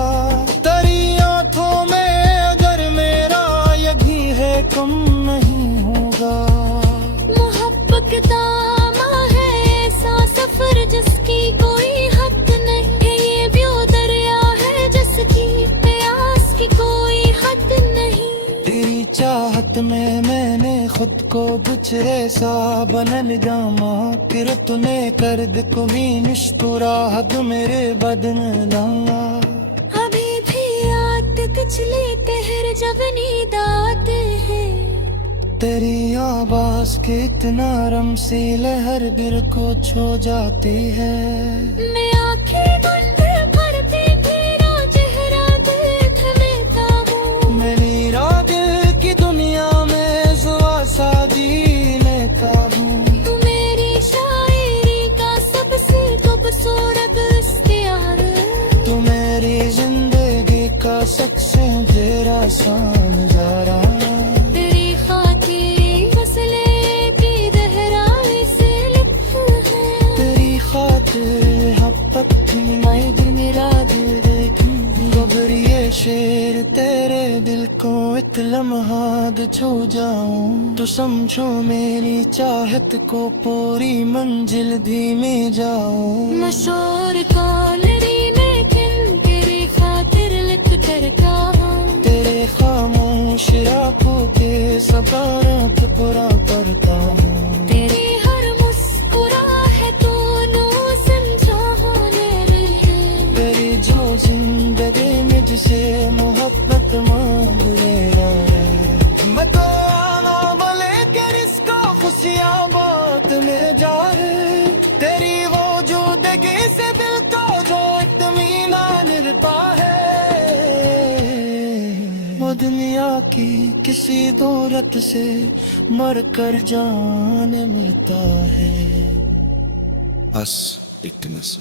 तेरी आंखों में अगर मेरा यही है कम नहीं होगा। मोहब्बत दामा है ऐसा सफर जिसकी कोई हद नहीं है। ये भी वो दरिया है जिसकी प्यास की कोई हद नहीं। तेरी चाहत में मैंने खुद को दूसरे सा बनल जामा। फिर तूने कर दे कोई मुस्कुराहट मेरे बदन लांगा। अभी भी याद पिछले तेहर जब नींद आते हैं। तेरी आवाज के इतना रम सी लहर दिल को छू जाती है। मैं आंखें बंद करके तेरा चेहरा देख लेता हूँ। मेरी रात की दुनिया में जुआ शादी लेता हूँ। तू मेरी शायरी का सबसे खूबसूरत इख्तियार। तू मेरी जिंदगी का सबसे तेरा सा नजारा। तेरी खातिर फसले की गहराई से लुत्फ है। तेरी खातिर हपक मैं दिल मेरा दिल देखी। गबर ये शेर तेरे दिल को इत लम्हा छू जाऊं। तो समझो मेरी चाहत को पूरी मंजिल धीमे जाऊं। मशहूर कॉलरी लेकिन तेरी खातिर लिख कर क्या हूँ। तेरे खामोश रातों के सबारत पूरा करता हूँ। तेरी हर मुस्कुराहट तो नो समझो होने रही। तेरी जो जिंदगी में जिसे मोहब्बत मांग लेना है। मैं तो आना भले के इसको खुशियाँ बात में जाए। तेरी वो जुदगी से दिल को जो इत्मीनान देता है। वो दुनिया की किसी दौलत से मर कर जान मिलता है। बस इतना सा।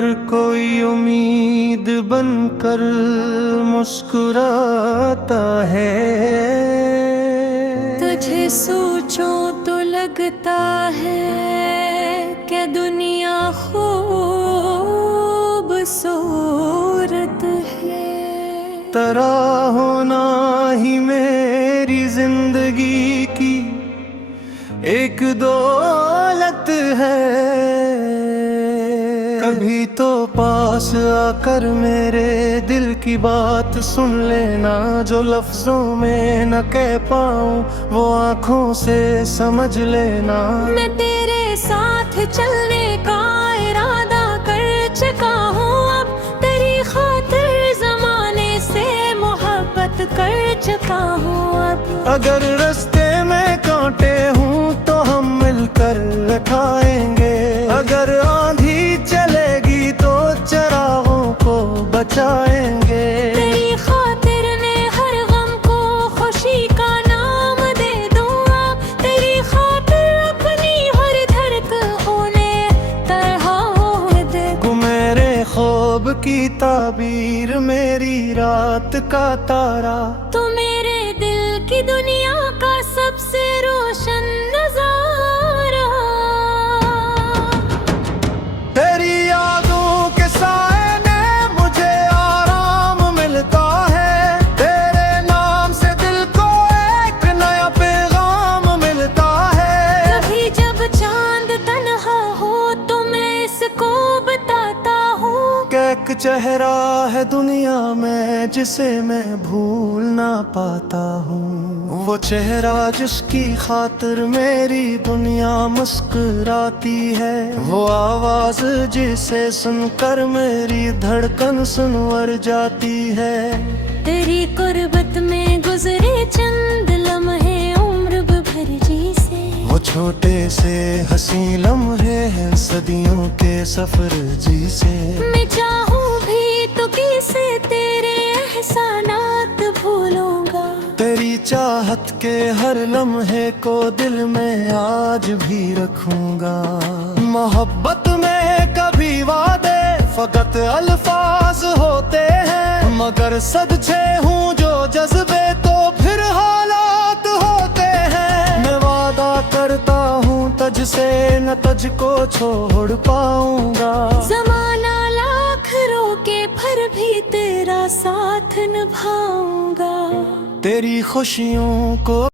मगर कोई उम्मीद बनकर मुस्कुराता है। तुझे सोचो तो लगता है कि दुनिया खूबसूरत है। तेरा होना ही मेरी जिंदगी की एक दौलत है। कभी तो पास आकर मेरे दिल की बात सुन लेना, जो लफ्जों में न कह पाऊं वो आंखों से समझ लेना। मैं तेरे साथ चलने का इरादा कर चुका हूँ, अब तेरी खातिर जमाने से मोहब्बत कर चुका हूँ। अब अगर रास्ते में कांटे हूँ तो हम मिलकर खाएंगे, अगर आंधी चलेगी तो चरागों को बचाएंगे। तेरी खातिर ने हर गम को खुशी का नाम दे दूंगा, तेरी खातिर अपनी हर धड़कनें तरह दे। मेरे ख्वाब की ताबीर मेरी रात का तारा, तू मेरे दिल की दुनिया का सबसे रोशन नजारा। तेरी यादों के साए में मुझे आराम मिलता है, तेरे नाम से दिल को एक नया पैगाम मिलता है। कभी जब चांद तन्हा हो तो मैं इसको बताता हूँ कि एक चेहरा है दुनिया में जिसे मैं भूल ना पाता हूँ, वो चेहरा जिसकी खातिर मेरी दुनिया मुस्कुराती है, वो आवाज जिसे सुनकर मेरी धड़कन सुनवर जाती है। तेरी कुर्बत में गुजरे चंद लम्हे उम्र भर जी से, वो छोटे से हंसी लम्हे हैं सदियों के सफर जी से। मैं चाहूँ भी तो कैसे तेरे एहसानात भूलूंगा, तेरी चाहत के हर लम्हे को दिल में आज भी रखूंगा। मोहब्बत में कभी वादे फकत अल्फाज होते हैं, मगर सदछे हूँ जो जज्बे तो फिर हालात होते हैं। मैं वादा करता हूँ तुझसे न तुझको छोड़ पाऊंगा, जमाना लाख रोके फिर भी तेरा साथ निभाऊंगा। तेरी खुशियों को